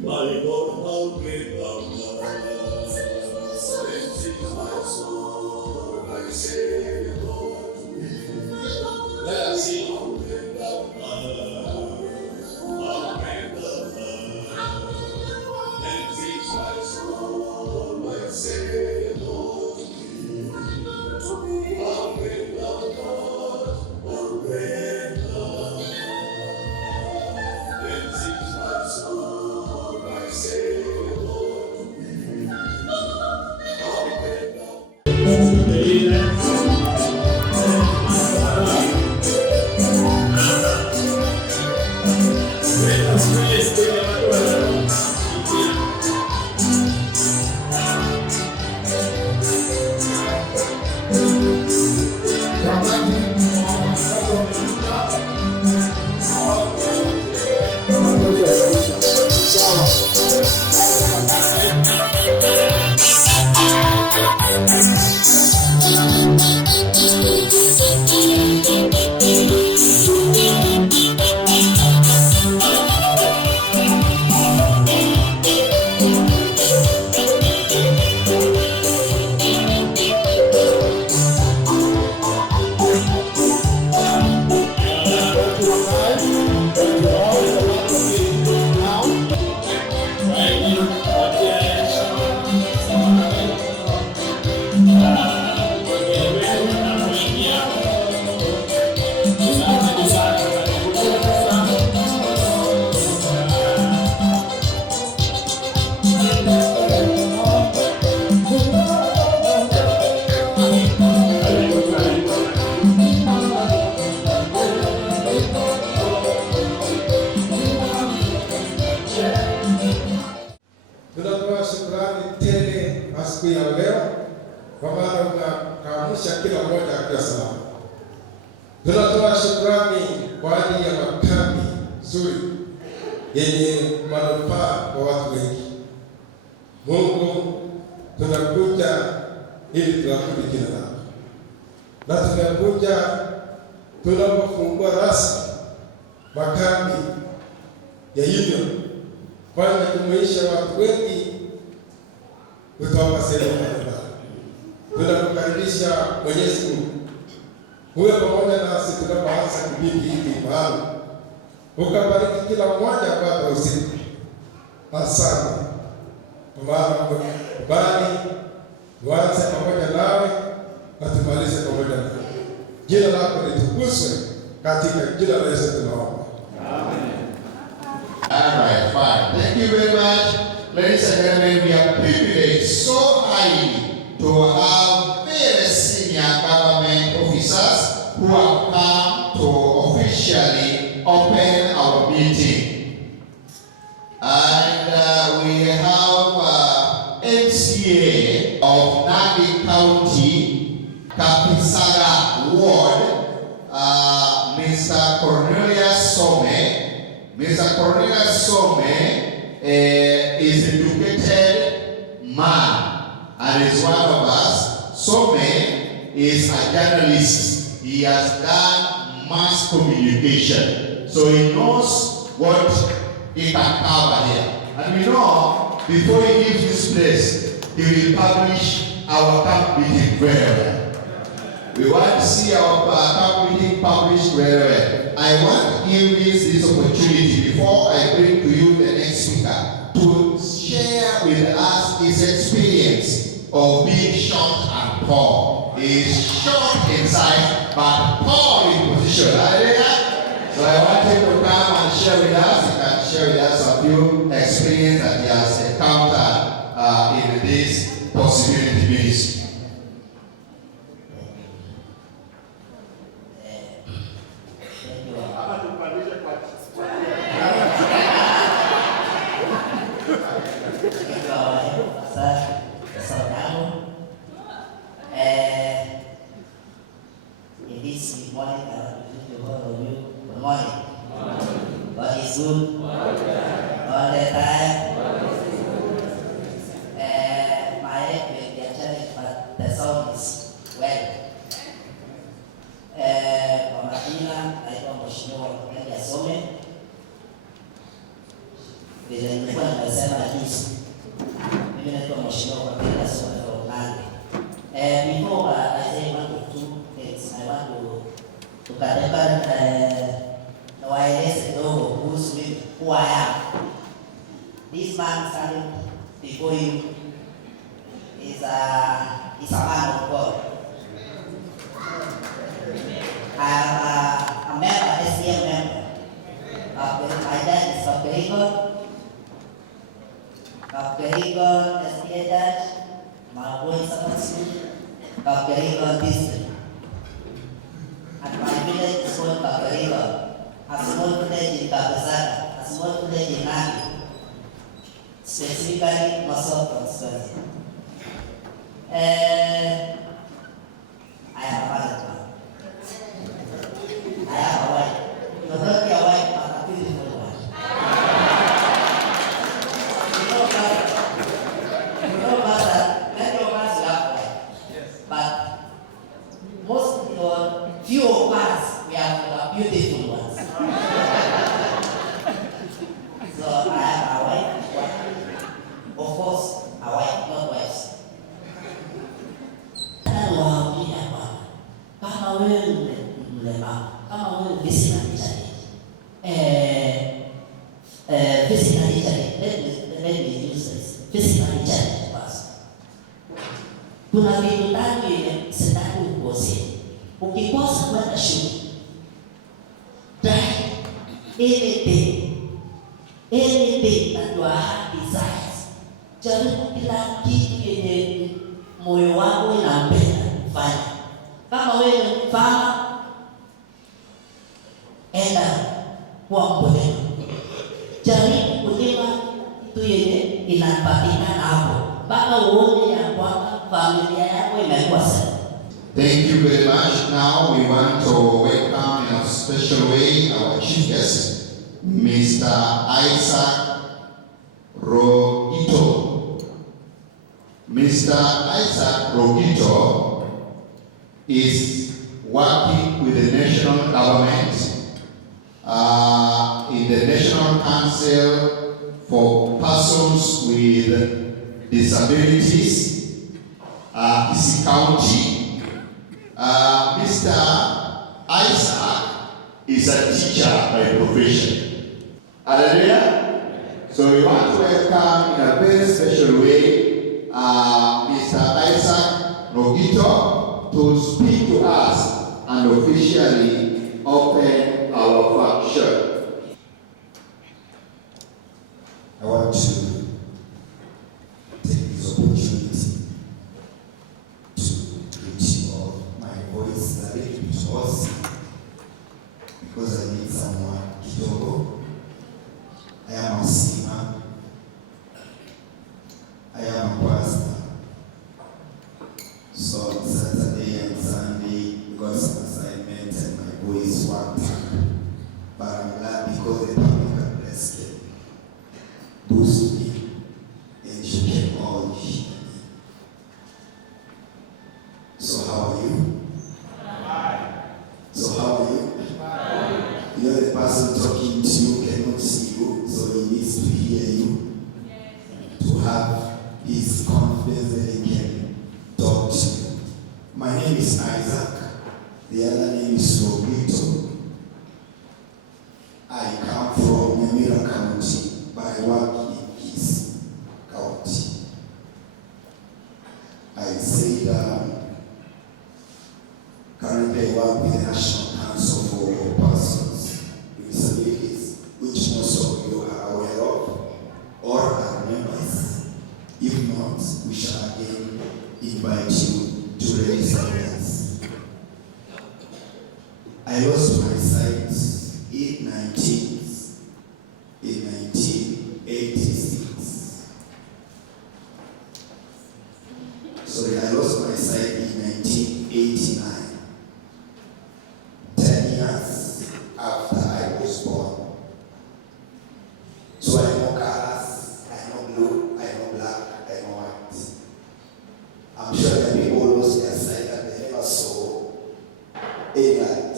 My God, how great thou art. Cleansing my soul, my Savior, Lord, to me. Let us sing. How great thou art. How great thou art. Cleansing my soul, my Savior, Lord, to me. How great thou art. How great thou art. Cleansing my soul, my Savior, Lord, to me. How great thou art. Tunatoa shukrani tele siku ya leo kwa maana unakaamsha kila mmoja akiwa salama. Tunatoa shukrani kwa ajili ya makambi nzuri yenye manufaa kwa watu wengi. Mungu, tunakuja ili tuabudu jina lako, na tunakuja tunapofungua rasmi makambi ya union kwani kumuisha watu wengi kutoka sehemu mbalimbali. Tunakukaribisha Mwenyezi Mungu uwe pamoja nasi tunapoanza kipindi hiki maalum, ukabariki kila mmoja kwa usiku. Asante kwa maana kubali tuanze pamoja nawe na tumalize pamoja nawe. Jina lako litukuzwe, katika jina la Yesu tunaomba. Amen. All right, fine. Thank you very much. Ladies and gentlemen, we are privileged so highly to have very senior government officers who have come to officially open our meeting. And we have MCA of Nandi County, Kapisaga Ward, Mr. Cornelius Some. Mr. Cornelius Some is an educated man and is one of us. Some is a journalist. He has done mass communication, so he knows what he can cover here. And we know before he leaves this place, he will publish our camp meeting very well. We want to see our camp meeting published very well. I want to give this opportunity before I bring to you the next speaker to share with us his experience of being short and tall. He is short in size but tall in position. So I want him to come and share with us. He can share with us a few experiences that he has encountered in this Posibility ministry. In this morning, I want to greet all of you. Good morning. God is good all the time. My head will be challenged, but the sound is well. Kwa majina naitwa Mheshimiwa Some. Vile nilikuwa nimesema juzi. Mimi naitwa Mheshimiwa kwa kila somo la Ronaldo. Before I say one or two things, I want to waeleze kidogo kuhusu mimi who I am. This man standing before you is a man of God. I am a member, SDM member. My dad is Kamagambo, SDA Dad, my boy is Kamagambo district. And my village is called Kamagambo. A small village in Kabasaka, a small village in Nandi. Specifically, Masok constituency. I am a married man. I have a wife. Not only a wife, but a beautiful wife. You know that many of us have wife, but most people, few of us, we have beautiful ones. So I have a wife, of course, a wife, not wives. Kama wewe mlemavu, kama wewe physically let me use this. Physically challenged person. Kuna vitu tatu ile sitaki ukose. Ukikosa kwenda shule, try anything that your heart desires. Jaribu kila kitu yenye moyo wako inampenda fanya. Kama wewe ni mfano, enda kwa mbolea. Jaribu kulima kitu yenye inapatikana hapo. Mpaka uone ya kwamba familia yako imekuwa sawa. Thank you very much. Now we want to welcome in a special way our chief guest, Mr. Isaac Rogito. Mr. Isaac Rogito is working with the national government in the National Council for Persons with Disabilities, KISII County. Mr. Isaac is a teacher by profession. Hallelujah. So we want to welcome in a very special way Mr. Isaac Rogito to speak to us and officially open our function. I want to take this opportunity to reach all my voice a little bit hoarse because I need someone kidogo. I am a singer. I am a pastor. So on Saturday and Sunday, got some assignment and my voice worked. But I'm glad because the public address can boost me and you can all hear me. So how are you? So how are you? You know the person talking to you cannot see you, so he needs to hear you to have his confidence that he can talk to you. My name is Isaac. The other name is Rogito. I come from Nyamira County, but I work in KISII County. I said currently I work with the National Council for Persons with Disabilities, which most of you are aware of or are members. If not, we shall again invite you to register with us. I lost my sight in 1986. Sorry, I lost my sight in 1989. 10 years after I was born. So I know colors, I know blue, I know black, I know white. I'm sure that people lost their sight and they never saw a light.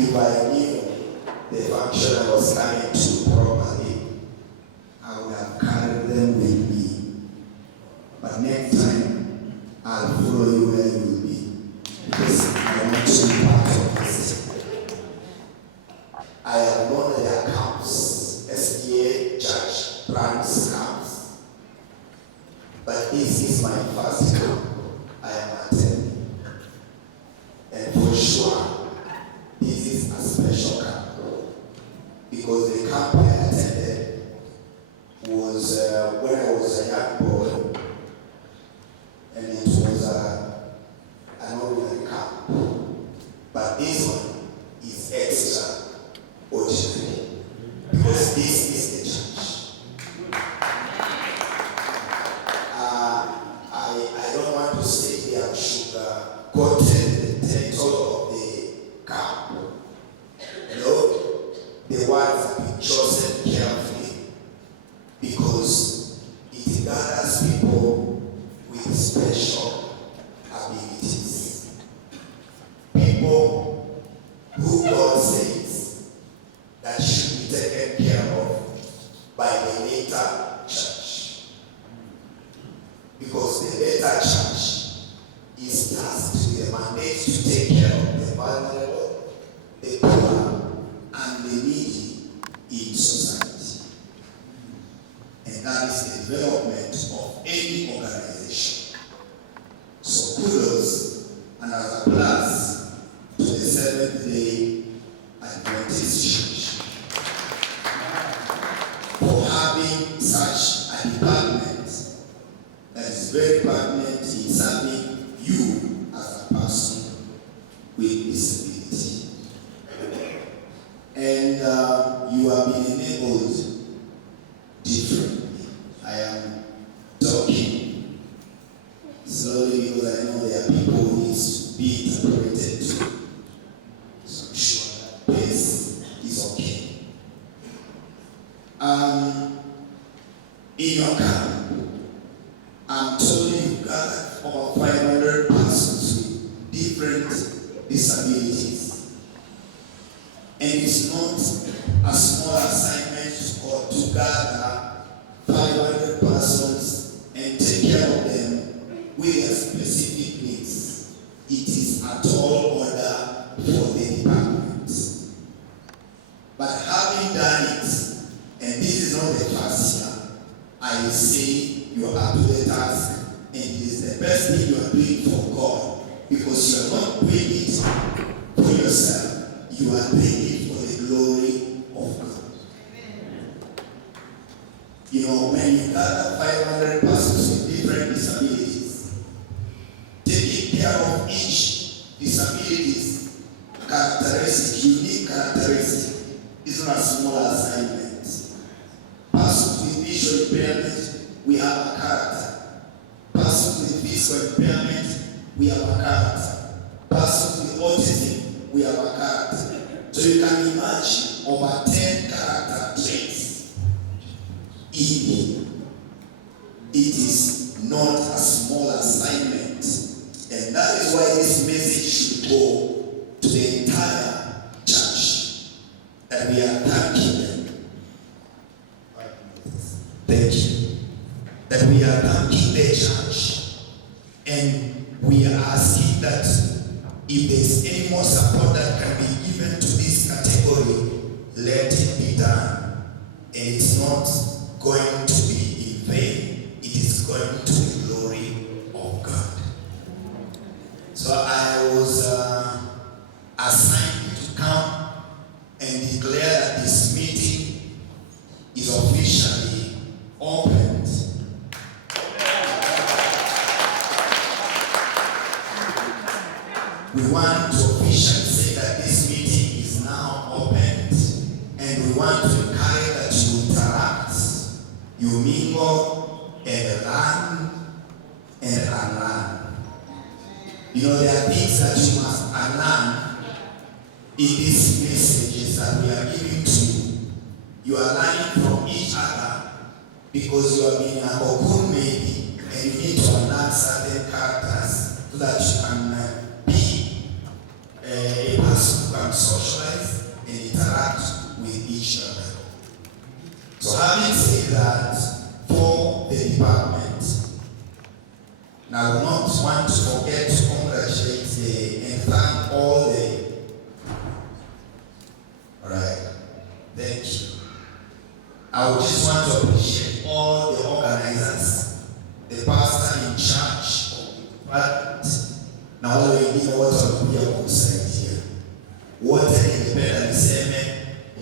if I knew the function I was coming to properly, I would have carried them with me. But next time, I'll follow you where you will be, because I want to be part of this. I have known the accounts, SDA, church, runs camps, but this is my first camp I am attending. And for sure, this is a special camp, because the camp I attended was when I was a young boy, and it was an ordinary camp. But this one is extraordinary, because this is the church. I don't want to say they have sugar-coated the title of the camp. No, the words have been chosen carefully, because it gathers people with special abilities. People who God says that should be taken care of by the later church. Because the later church is tasked with the mandate to take care of the vulnerable, the poor, and the needy in society. And that is the development of any organization. So kudos and as a plus to the Seventh-day Adventist Church for having such a department that is very pertinent in serving you as a person with disability. And you have been enabled differently. I am talking slowly because I know there are people who need to be interpreted to. So I'm sure that pace is okay. In your camp, I'm told you got over 500 persons with different disabilities. And it's not a small assignment to gather 500 persons and take care of them with their specific needs. It is a tall order for the department. But having done it, and this is not the first year, I will say you are up to the task, and it is the best thing you are doing for God, because you are not doing it for yourself, you are doing it for the glory of God. You know, when you gather 500 persons with different disabilities, taking care of each disability's characteristic, unique characteristic, is not a small assignment. Persons with visual impairment, we have a character. Persons with physical impairment, we have a character. Persons with autism, we have a character. So you can imagine over 10 character traits in him. It is not a small assignment. And that is why this message should go to the entire church, that we are thanking them. Thank you. That we are thanking the church, and we are asking that if there is any more support that can be given to this category, let it be done. And it's not going to be in vain. It is going to the glory of God. So I was assigned to come and declare that this meeting is officially opened. We want to officially say that this meeting is now opened, and we want to encourage that you interact, you mingle, and learn and unlearn. You know, there are things that you must unlearn in these messages that we are giving to you. You are learning from each other because you have been a cocoon maybe, and you need to unlearn certain characters so that you can be a person who can socialize institutional level. So having said that, for the department, and I will not want to forget to congratulate and thank all the, alright, thank you. I would just want to appreciate all the organizers, the pastor in charge of the department, na wale wengine wote walikuja kumsaidia. Wote ningependa niseme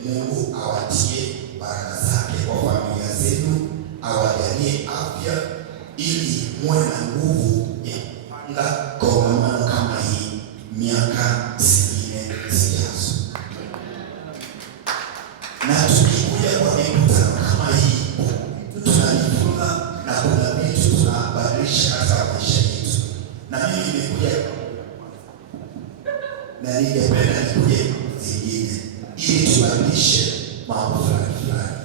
Mungu awatie baraka zake kwa familia zenu, awajalie afya ili muwe na nguvu ya kupanga kongamano kama hii miaka zingine zijazo. Na tukikuja kwa mikutano kama hii, tunajifunza na kuna vitu tunabadilisha katika maisha yetu. Na mimi nimekuja na ningependa nikuje zingine ili tubadilishe mambo fulani fulani.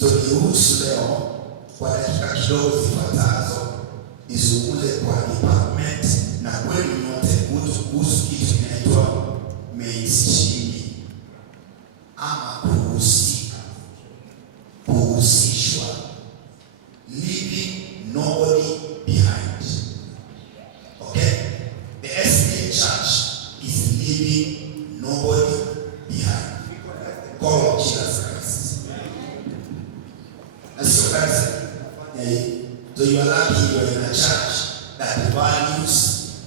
So niruhusu leo kwa dakika kidogo zifuatazo nizungumze kwa department na kwenu nyote kuhusu kitu kinaitwa mainstreaming ama kuhusishwa, leaving nobody behind. Okay? The SDA Church is leaving nobody behind. God of Jesus Christ. And so guys, so you are lucky you are in a church that values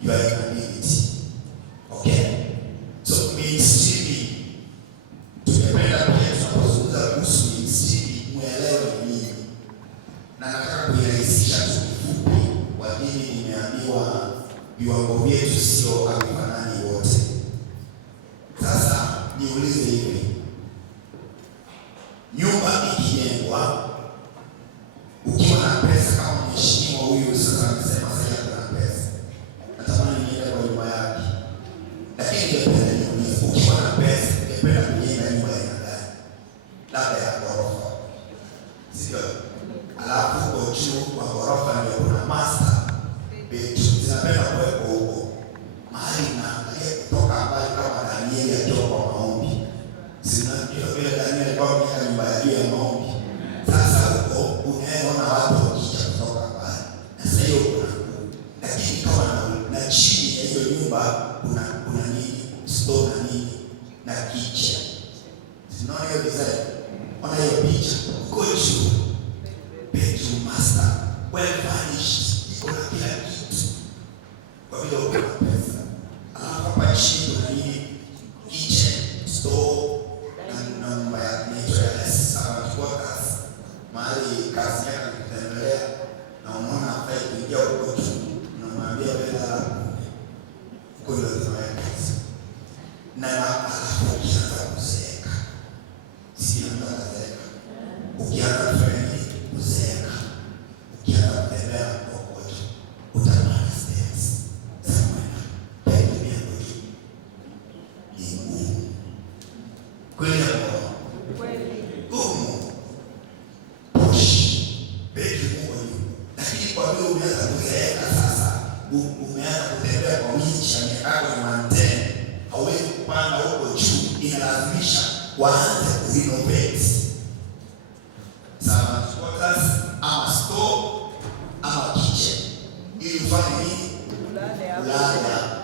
your community. Okay? So mainstreaming, tungependa pia tunapozungumza kuhusu mainstreaming muelewe nini. Na nataka kuirahisisha tu kifupi, kwa nini nimeambiwa viwango vyetu sio havifanani wote. Sasa niulize hivi, nyumba ikijengwa, ukiwa na pesa kama mheshimiwa huyu sasa amesema sasa kuna pesa, natamani niende kwa nyumba yake, lakini ningependa niulize, ukiwa na pesa ningependa kujenga nyumba ya aina gani? Labda ya ghorofa, sio? Alafu huko juu kwa ghorofa ndio kuna master bedroom, zinapenda kuwepo huko mahali naangalia kutoka mbali kama Danieli akiwa kwa maombi. Sinajua vile Danieli kwa mwenye nyumba ya juu ya maombi. Sasa huko unaona watu wakija kutoka mbali. Na sasa hiyo kuna lakini kama na chini ya hiyo nyumba kuna nini? Store na nini? Na kitchen. Sinaona hiyo design. Ona hiyo picha. Huko juu bedroom master, well furnished. Iko na kila kitu. Kwa vile uko na pesa. Alafu hapa chini kuna nini? Kitchen, store, na nyumba ya nature ya servant quarters. Mahali kazi yake kutembelea na unaona hafai kuingia huko juu. Unamwambia wewe huko ndio unafanya kazi. Na alafu ukianza kuzeeka. Sisi ndio tunazeeka. Ukianza kufanya nini? Kuzeeka. Ukianza kutembea huko juu. Utamani stairs. Kweli hapo. Gumu. Push. Begi moyo. Lakini kwa vile umeanza kuzeeka sasa, umeanza kutembea kwa wheelchair miaka ya mantene, hauwezi kupanda huko juu, inalazimisha waanze kuinnovate. Servant quarters ama store ama kitchen. Ili ufanye nini? Ulaya.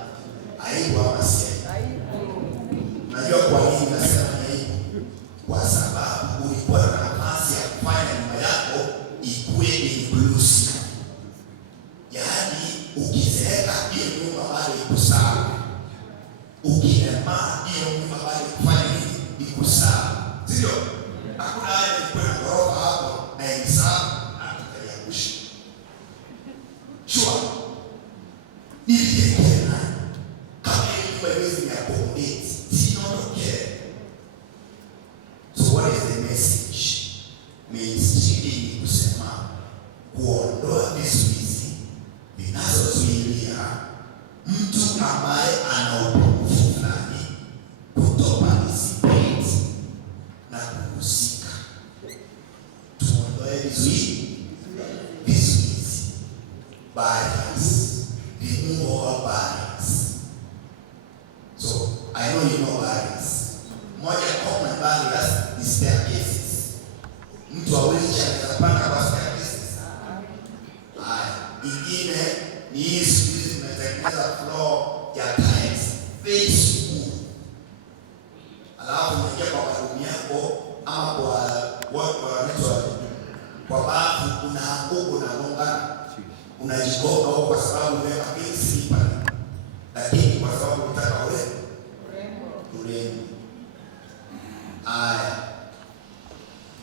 Aibu ama si aibu? Najua kwa nini nasema aibu. Kwa sababu ulikuwa na nafasi ya kufanya nyumba yako ikuwe inclusive. Yaani ukizeeka hiyo nyumba bado iko sawa. Ukilemaa hiyo nyumba bado kufanya nini? Iko sawa. Sio? Hakuna haja ya kuwa na ghorofa hapo na insawa na tutaiangusha. Sure. Ili tena kama ilikuwa hizi ya accommodate, si okay. So what is the message? Mainstreaming ni kusema kuondoa vizuizi vinazozuilia mtu ambaye ana upungufu fulani kutoparticipate na kuhusika. Tuondoe vizuizi. Barriers. Remove all barriers. So I know you know barriers. Moja common barrier alafu unaingia kwa room yako ama kwa watu wanaitwa kwa bafu, unaanguka unagonga, unajigonga huko kwa sababu umeweka KISII pale, lakini kwa sababu unataka urembo. Haya,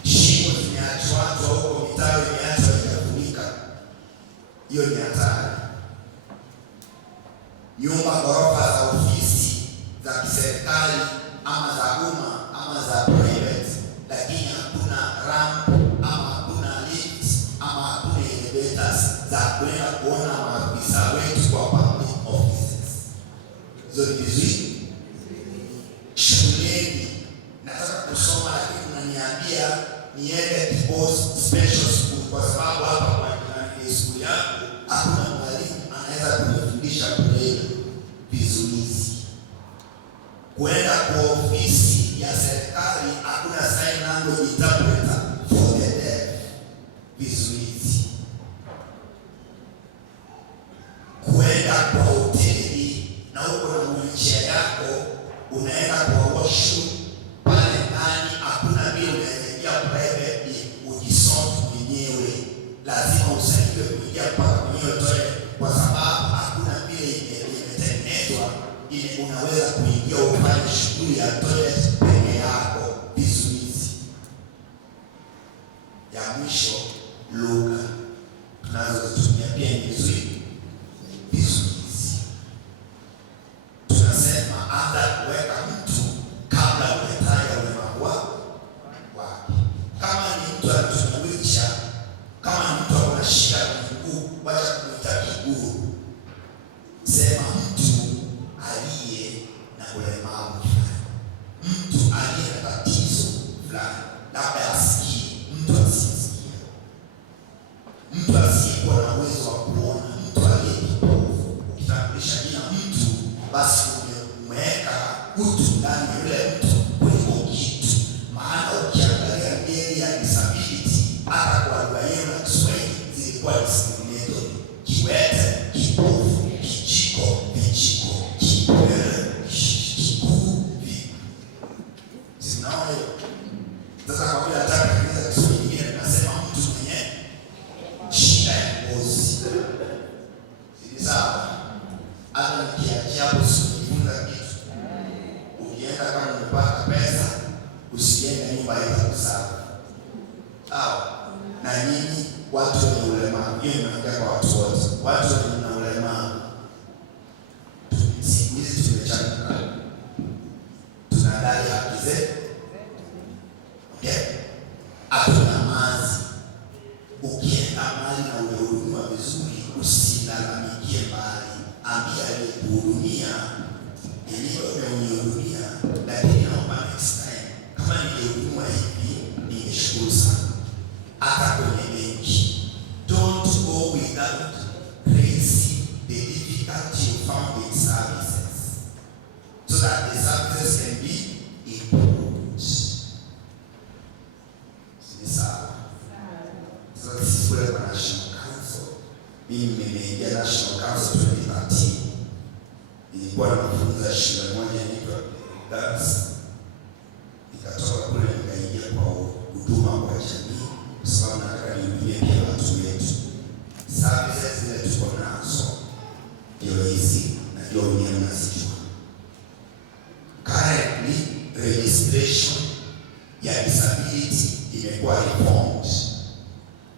shimo zimeachwa huko, mitaro imeachwa ikafunika, hiyo ni hatari. Nyumba ghorofa za ofisi za kiserikali ama za umma ama za private, lakini hakuna ramp ama hakuna lift ama hakuna elevators za kwenda kuona maafisa wetu kwa public offices. Hizo ni vizuri. Shuleni nataka kusoma, lakini unaniambia niende Kibos special school kwa sababu hapa kwa shule yangu hakuna mwalimu anaweza kunifundisha kulea vizuizi. Kwenda kwa ofisi ya serikali hakuna sign language interpreter for the deaf, vizuizi. Kwenda kwa hoteli na uko na wheelchair yako, unaenda kwa washroom pale ndani, hakuna vile unaingia private ujisort mwenyewe, lazima usaidiwe kuingia mpaka kwenye toilet kwa sababu hakuna vile imetengenezwa ili unaweza kuingia ufanye shughuli ya toilet peke yako, vizuizi. Ya mwisho, lugha tunazotumia pia ni vizuizi. Tunasema hata kuweka mtu kabla umetaja ulemavu wake. Kama ni mtu anatumia wheelchair, kama ni mtu ana shida ya miguu, wacha kumuita kiguu. Sema mtu aliye na ulemavu fulani, mtu aliye na tatizo fulani, labda asikii, mtu asisikia, mtu asiyekuwa na uwezo wa kuona, mtu aliye kipofu. Ukitambulisha jina mtu, basi umeweka utu ndani ya yule mtu kuliko kitu. Maana ukiangalia ngeli ya disability, hata kwa lugha yenu ya Kiswahili zilikuwa discriminatory: kiwete, kipofu, kijiko, vijiko, kipele, kikuu, zinaona hiyo. Sasa kwa vile nataka kueleza Kiswahili kingine, tunasema mtu mwenye shida ya ngozi. Si sawa? Hata nikiachia hapo usijifunza kitu. Ukienda kama unapata pesa, usiende nyumba ile kusawa. Sawa? Na nyinyi watu wenye ulemavu, hiyo inaongea kwa watu wote. Watu wenye ulemavu, siku hizi tumechangamka, tunadai haki zetu. Okay? Hatuna mazi. Ukienda mahali na umehudumiwa vizuri, usilalamikie mbali. Ambia aliyekuhudumia, nilihudumia, lakini naomba next time kama nilihudumiwa hivi, ningeshukuru sana. Hata kwenye benki, don't go without raising the difficulty you found in services, so that the services can be improved. Sawa. Sasa sisi kule kwa National Council, mimi nimeingia National Council 2013. Nilikuwa nafunza shule moja inaitwa Darasa. Nikatoka kule nikaingia kwa huduma kwa jamii, kwa sababu nataka nihudumie pia watu wetu. Services zile tuko nazo ndio hizi, na ndio wenyewe mnazijua. Currently, registration ya disability imekuwa reformed.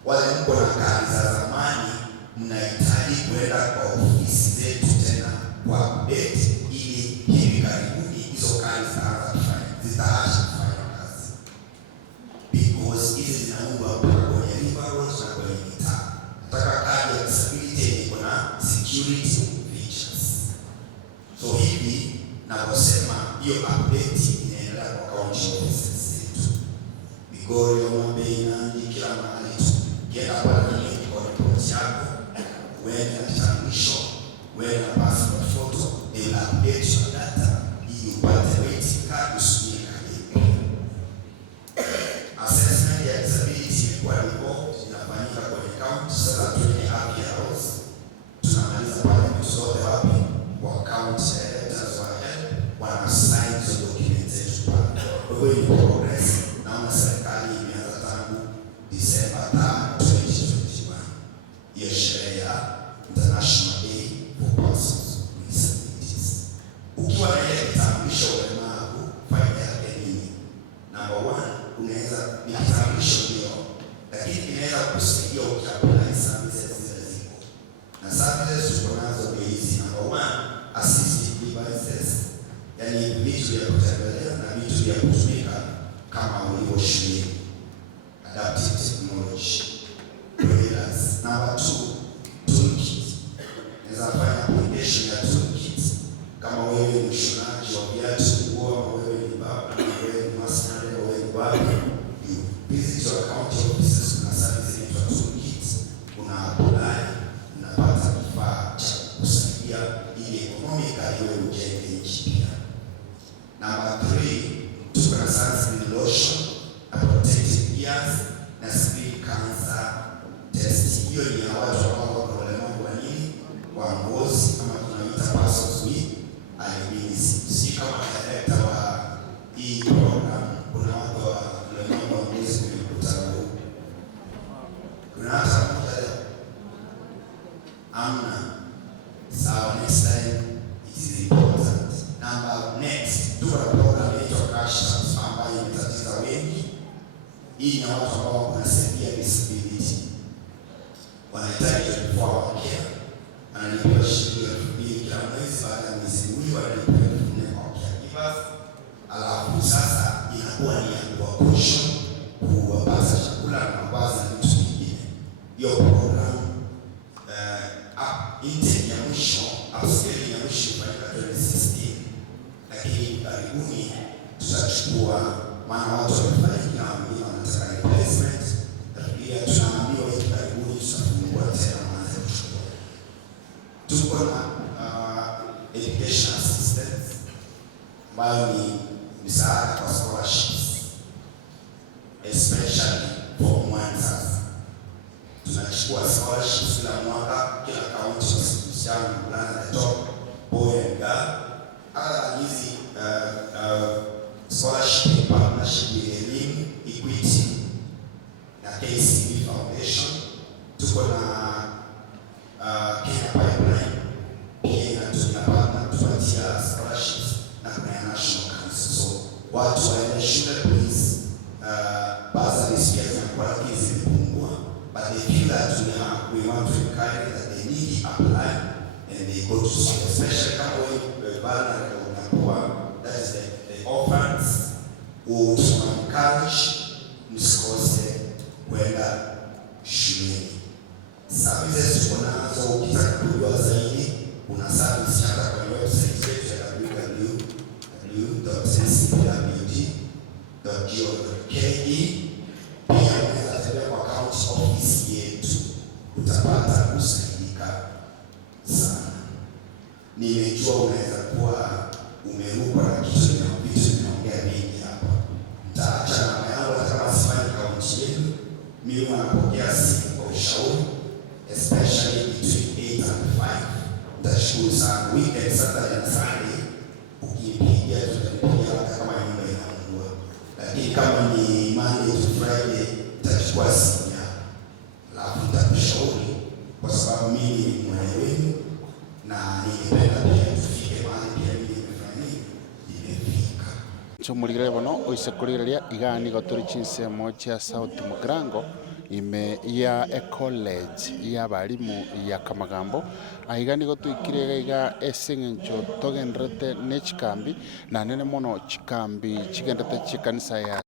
Wale mko na kadi za zamani, mnahitaji kwenda kwa ofisi zetu tena kwa update, ili hivi karibuni hizo kadi zitaacha kufanya kazi, because hizi zinaundwa kwenye neighborhoods na kwenye mitaa. Nataka kadi ya disability iko na security features. So hivi naposema hiyo update inaendelea kwa county offices zetu, Migori, Homabay, Nandi, kila mahali tu. Kienda pale kwenye report yako, wewe na kitambulisho, wewe na passport photo, they will update your data ili upate waiting card usubiri kadi. Assessment ya disability imekuwa involved, inafanyika kwenye county. Sasa tuende happy hours, tunamaliza pale vitu zote wapi? Kwa county directors wa health, wana sign hizo documents zetu pale. kweli progress. Naona serikali imeanza tangu December 3, 2021 hiyo sherehe ya International Day for Persons with Disabilities. Ukiwa na ile kitambulisho ulemavu, faida yake nini? Number one, unaweza ni kitambulisho ndio, lakini inaweza kusaidia ukiapply services zile ziko. Na services tuko nazo ndio hizi. Number one, assistive devices, yani vitu vya kutembelea na vitu vya kutumika kama ulivyo shuleni. Adaptive technology. Number two, toolkit. Naweza fanya application ya toolkit. Kama wewe ni mshonaji wa viatu, nguo, kama wewe ni baba, kama wewe ni master, kama wewe ni baba, you visit your county offices, kuna service inaitwa toolkit. Una apply, unapata kifaa cha kusaidia ili economically wewe ujenge nchi pia. Number three, tuko na sunscreen lotion, na protective gears, na screen cancer test. Hiyo ni ya watu ambao wako na ulemavu wa nini? Wa ngozi, ama tunaita persons with albinism. Si kama director wa hii program, kuna watu wa ulemavu wa ngozi kwenye mkutano huu. Kuna hata mmoja leo? Amna. Sawa, next time it is important. Next, tuko na program inaitwa Cash ambayo imetatiza wengi. Hii ni watu ambao wanasaidia disability. Wanahitaji 24 hour care. Analipiwa shilingi 2,000 kila mwezi, baada ya mwezi mmoja wanalipiwa 4,000 kwa caregivers. Alafu sasa inakuwa ni ya kuwapusha, kuwapasa chakula na mavazi na vitu vingine. Hiyo program intake ya mwisho, upscale ya mwisho ilifanyika 2016. Lakini karibuni tutachukua, maana watu wamefariki na wengine wanataka replacement. Pia tunaambiwa hivi karibuni tutafungua tena mwanzo kuchukua. Tuko na education assistance ambayo ni misaada kwa scholarships, especially for mwanzas. Tunachukua scholarships kila mwaka, kila kaunti wasikiana mplana the top boy and girl. Hata hizi scholarship partnership with elimu, equity na KISII Foundation. Tuko na Kenya Pipeline pia inatumia partner kutupatia scholarships na kuna national council. So watu waende shule please. Bursaries pia zinakuwa lakini zimepungua, but they feel that we want to encourage that they need to apply and they go to school, especially kama wewe bana unakuwa, that is the orphans who to encourage msikose kwenda shuleni. Services tuko nazo, ukitaka kujua zaidi kuna service hata kwenye website yetu ya www.ncwd.go.ke. Pia unaweza tembea kwa county office yetu, utapata kusaidika sana. Nimejua unaweza kuwa umerukwa na kitu na vitu vinaongea mengi hapa. Mtaacha namba yangu hata kama sifanyi kaunti yenu, mimi wanapokea simu kwa ushauri, especially between 8 and 5. Nitashukuru sana. Weekend, Saturday and Sunday, ukipigia tutanipigia hata kama nyumba inaungua. Lakini kama ni Monday to Friday, nitachukua simu yako. Alafu nitakushauri kwa sababu mimi ni mwana wenu na ningependa pia tufike mahali pia mimi nimefika. Chumulire bono oisekuriria igani goturi chinsemo cha South Mugrango ime ya college ya balimu ya Kamagambo aigani gotwikire iga esengencho togenrete ne chikambi na nene mono chikambi chigendete chikanisa ya